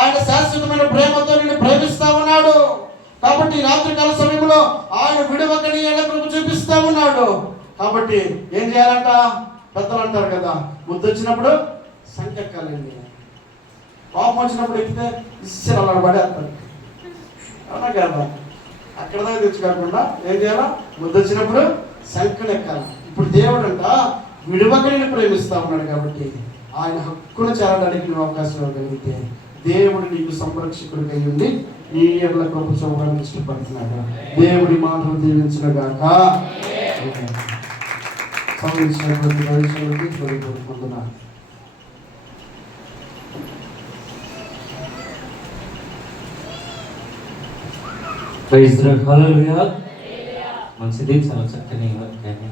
ఆయన శాశ్వతమైన ప్రేమతో నిన్ను ప్రేమిస్తా ఉన్నాడు. కాబట్టి ఈ రాత్రికాల సమయంలో ఆయన విడవక నీ ఎడల కృప చూపిస్తా ఉన్నాడు. కాబట్టి ఏం చేయాలంట? పెద్దలు అంటారు కదా, ముద్దు వచ్చినప్పుడు సంకెక్కాలండి, కోపం వచ్చినప్పుడు ఎక్కితే ఇస్సలు అలా పడేస్తారు. అవునా కదా? అక్కడ దాకా తెచ్చుకోకుండా ఏం చేయాలా? ముద్దు వచ్చినప్పుడు సంఖ్యలు ఎక్కాలి. ఇప్పుడు దేవుడు అంట విడవక నిన్ను ప్రేమిస్తా ఉన్నాడు. కాబట్టి ఆయన హక్కును చేరడానికి నువ్వు అవకాశం ఇవ్వగలిగితే దేవుడు నీకు సంరక్షకుడిగా ఉండి ఈ ఎడల కృప చూపడానికి ఇష్టపడుతున్నాడు. దేవుడి మాటలు దీవించిన గాక. సంబంధించినటువంటి భవిష్యత్తుకి పొందుతున్నాను. Praise the Lord. హల్లెలూయా. మంచిది, చాలా చక్కని వాక్యాన్ని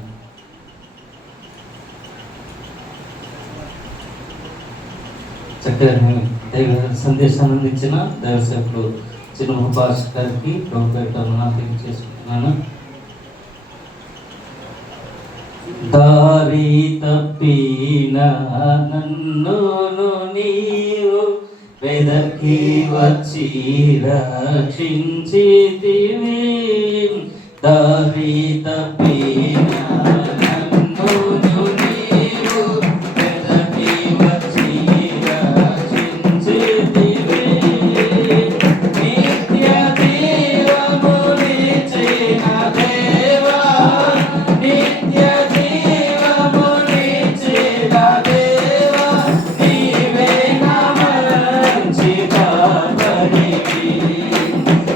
చక్కని దైవ సందేశాన్ని అందించిన దైవ సేవకుడు చిన్న భాష గారికి ప్రభుపేట తెలియజేసుకుంటున్నాను. దారి తప్పిన నన్ను నీవు వెదకి వచ్చి రక్షించితివి. దారి తప్పిన నన్ను నీవు వెదకి వచ్చి రక్షించితివి. నిత్య జీవమునిచ్చిన దేవా, నిత్య జీవమునిచ్చిన దేవా, నీవే నా మంచి కాపరివి,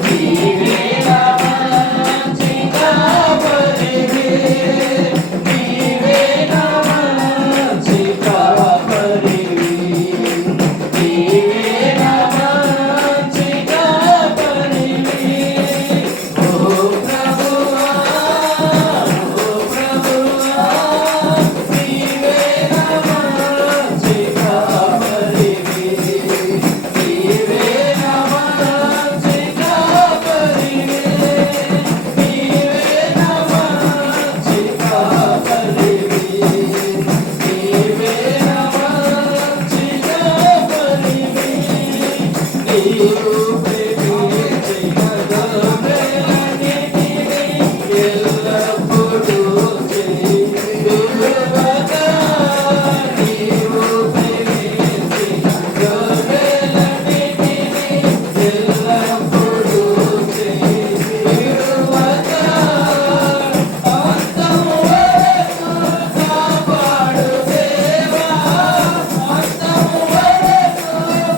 నీవే నా మంచి కాపరివి, నీవే నా మంచి కాపరివి, నీవే నా మంచి కాపరివి. ఓ ప్రభువా, ఓ ప్రభువా, నీవే నా మంచి కాపరివి, నీవే నా మంచి కాపరివి, నీవే నా మంచి కాపరివి, నీవే నా మంచి కాపరివి. నీవు ప్రేమించిన గొర్రెలన్నిటినీ ఎల్లప్పుడూ విడువక, నీవు ప్రేమించిన గొర్రెలన్నిటినీ ఎల్లప్పుడూ విడువక, అంతము వరకు కాపాడు దేవా, అంతము వరకు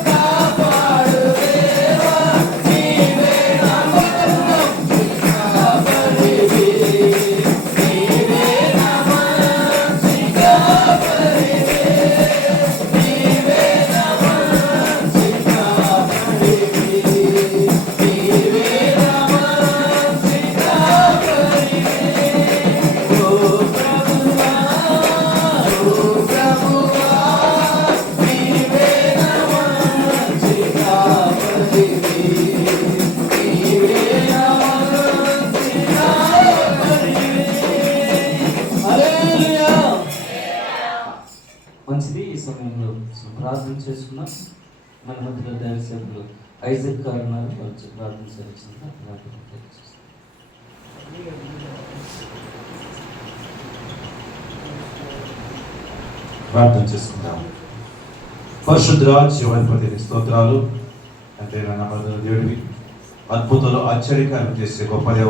కాపాడు దేవా, నీవే నా మంచి కాపరివి, నీవే నా మంచి కాపరివి, నీవే నా మంచి కాపరివి, నీవే నా మంచి కాపరివి. ఓ ప్రభువా, ఓ ప్రభువా, నీవే నా మంచి కాపరివి, నీవే నా మంచి కాపరివి. హల్లెలూయా. మంచిది. ఈ సమయంలో ప్రార్థన చేసుకున్నాం. మన మధ్యలో దైవ సేవకులు ఐజక్ గారు ఉన్నారు. వచ్చి ప్రార్థన చేస్తున్నారు. ప్రార్థన చేసుకుందాం. పరిశుద్ధుడా, జీవాధిపతి స్తోత్రాలు. అంటే నా దేవుడివి, అద్భుతాలు ఆశ్చర్యకారం చేసే గొప్ప దేవ